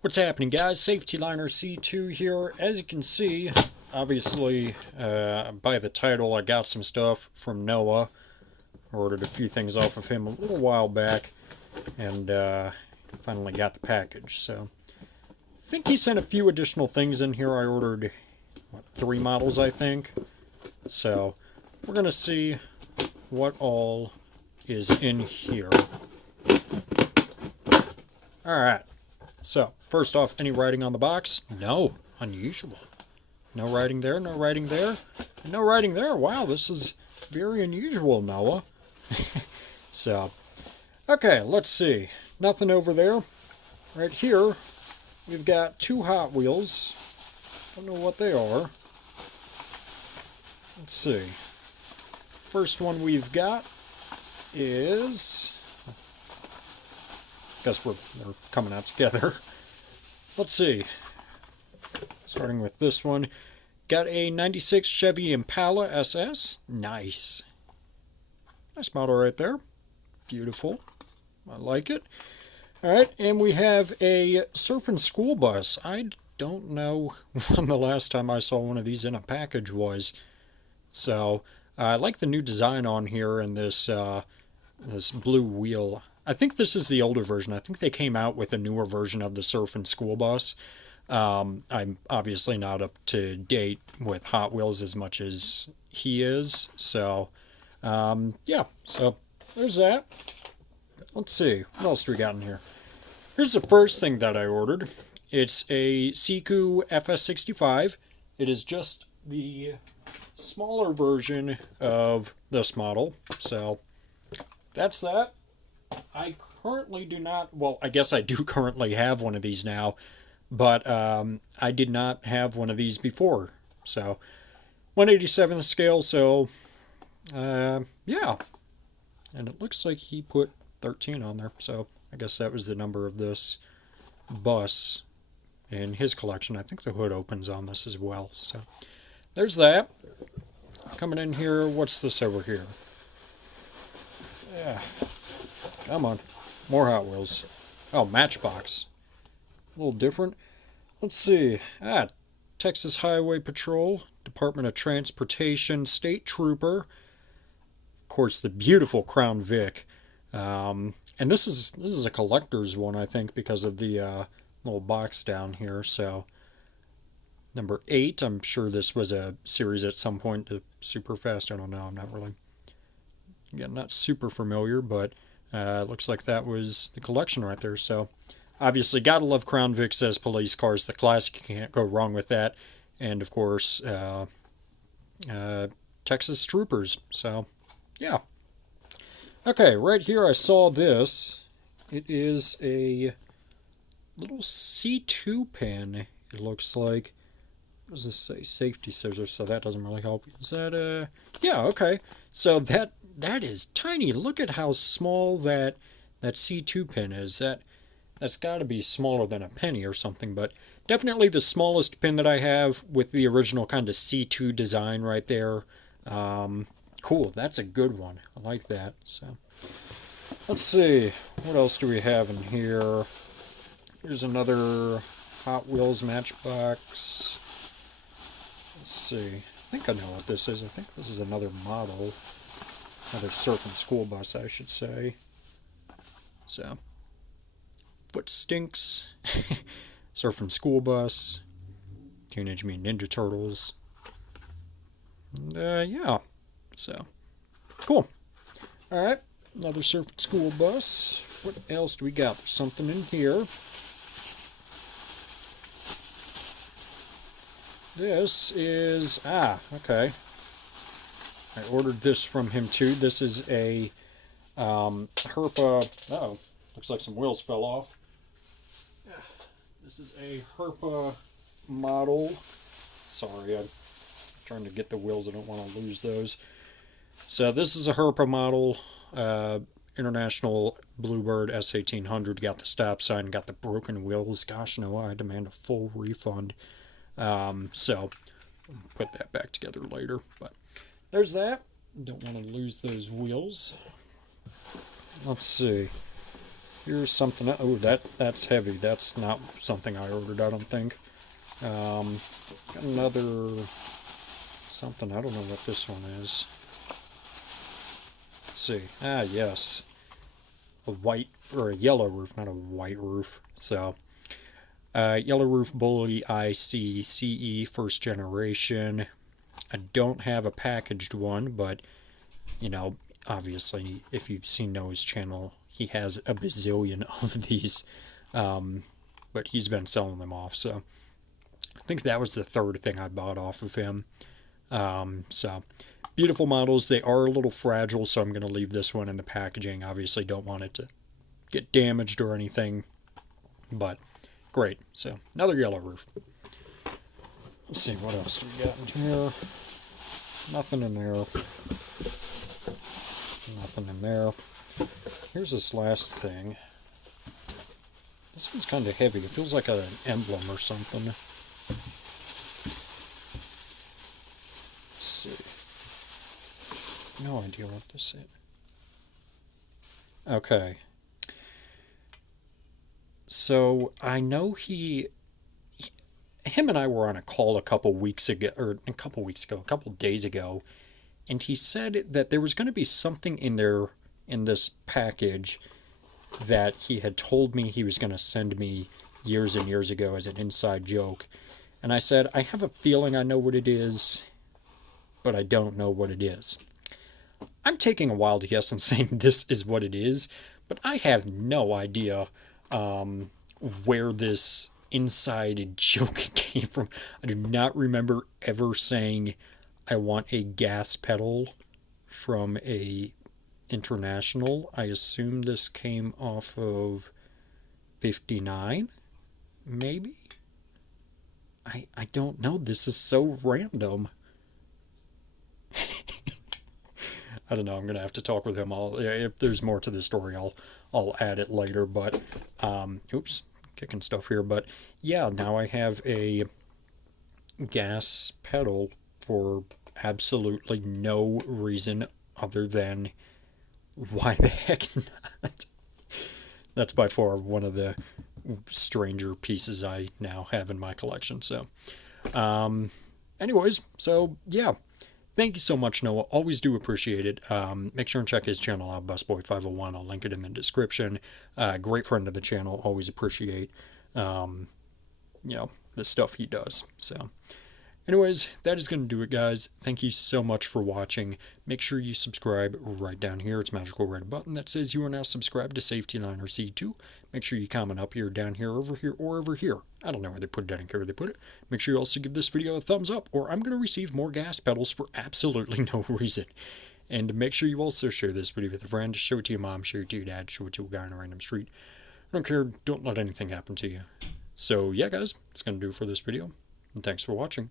What's happening, guys? Safety Liner C2 here. As you can see, obviously, by the title, I got some stuff from Noah. Ordered a few things off of him a little while back, and finally got the package. So, I think he sent a few additional things in here. I ordered, 3 models, I think. So, we're going to see what all is in here. Alright. So, first off, any writing on the box? No. Unusual. No writing there, no writing there, and no writing there. Wow, this is very unusual, Noah. So, okay, let's see. Nothing over there. Right here, we've got 2 Hot Wheels. Don't know what they are. Let's see. First one we've got is... guess they're coming out together. Let's see. Starting with this one. Got a 96 Chevy Impala SS. Nice. Nice model right there. Beautiful. I like it. Alright, and we have a Surfing School Bus. I don't know when the last time I saw one of these in a package was. So, I like the new design on here and this blue wheel. I think this is the older version. I think they came out with a newer version of the Surfing School Bus. I'm obviously not up to date with Hot Wheels as much as he is. So, yeah. So, there's that. Let's see. What else do we got in here? Here's the first thing that I ordered. It's a Siku FS65. It is just the smaller version of this model. So, that's that. I currently do not, well, I guess I do currently have one of these now, but I did not have one of these before. So, 1/87 scale, so, yeah. And it looks like he put 13 on there, so I guess that was the number of this bus in his collection. I think the hood opens on this as well, so there's that. Coming in here, what's this over here? Yeah. Come on. More Hot Wheels. Oh, Matchbox. A little different. Let's see. Texas Highway Patrol, Department of Transportation, State Trooper. Of course, the beautiful Crown Vic. And this is a collector's one, I think, because of the little box down here. So, number 8. I'm sure this was a series at some point. Super Fast. I don't know. I'm not really, again, not super familiar, but looks like that was the collection right there. So, obviously, gotta love Crown Vics as police cars. The classic, you can't go wrong with that. And, of course, Texas Troopers. So, yeah. Okay, right here I saw this. It is a little C2 pin, it looks like. What does this say? Safety scissors, so that doesn't really help. Is that, yeah, okay. So that is tiny. Look at how small that C2 pin is. That's got to be smaller than a penny or something, but definitely the smallest pin that I have with the original kind of C2 design right there. Cool, that's a good one. I like that. So, let's see. What else do we have in here? Here's another Hot Wheels Matchbox. Let's see. I think I know what this is. I think this is another model. Another Surfing School Bus, I should say. So, Foot Stinks. Surfing School Bus. Teenage Mutant Ninja Turtles. And, yeah. So, cool. Alright, another Surfing School Bus. What else do we got? There's something in here. This is, okay. I ordered this from him too. This is a Herpa, uh-oh, looks like some wheels fell off. This is a Herpa model. Sorry, I'm trying to get the wheels. I don't want to lose those. So this is a Herpa model, International Bluebird S1800. Got the stop sign, got the broken wheels. Gosh, no, I demand a full refund. So, I'll put that back together later. But there's that. Don't want to lose those wheels. Let's see. Here's something. Oh, that's heavy. That's not something I ordered, I don't think. Got another something. I don't know what this one is. Let's see. Ah, yes. A white or a yellow roof, not a white roof. So, yellow roof bully ICCE first generation. I don't have a packaged one, but you know, obviously, if you've seen Noah's channel, he has a bazillion of these, but he's been selling them off. So I think that was the third thing I bought off of him. So beautiful models. They are a little fragile, so I'm going to leave this one in the packaging. Obviously, don't want it to get damaged or anything, but great. So another yellow roof. Let's see, what else do we got in here? Nothing in there. Nothing in there. Here's this last thing. This one's kind of heavy. It feels like an emblem or something. Let's see. No idea what this is. Okay. So I know him and I were on a call a couple days ago, and he said that there was going to be something in there in this package that he had told me he was going to send me years and years ago as an inside joke. And I said, I have a feeling I know what it is, but I don't know what it is. I'm taking a wild guess and saying this is what it is, but I have no idea where this inside joke came from. I do not remember ever saying I want a gas pedal from a international. I assume this came off of 59, maybe? I don't know. This is so random. I don't know. I'm gonna have to talk with him. If there's more to the story, I'll add it later. But oops, kicking stuff here. But yeah, now I have a gas pedal for absolutely no reason other than why the heck not? That's by far one of the stranger pieces I now have in my collection. So, anyways, so yeah. Thank you so much, Noah. Always do appreciate it. Make sure and check his channel out, Busboy501. I'll link it in the description. Great friend of the channel. Always appreciate, the stuff he does. So, anyways, that is going to do it, guys. Thank you so much for watching. Make sure you subscribe right down here. It's a magical red button that says you are now subscribed to Safety Line or C2. Make sure you comment up here, down here, over here, or over here. I don't know where they put it. I don't care where they put it. Make sure you also give this video a thumbs up, or I'm going to receive more gas pedals for absolutely no reason. And make sure you also share this video with a friend. Show it to your mom, show it to your dad, show it to a guy on a random street. I don't care. Don't let anything happen to you. So, yeah, guys, that's going to do it for this video. And thanks for watching.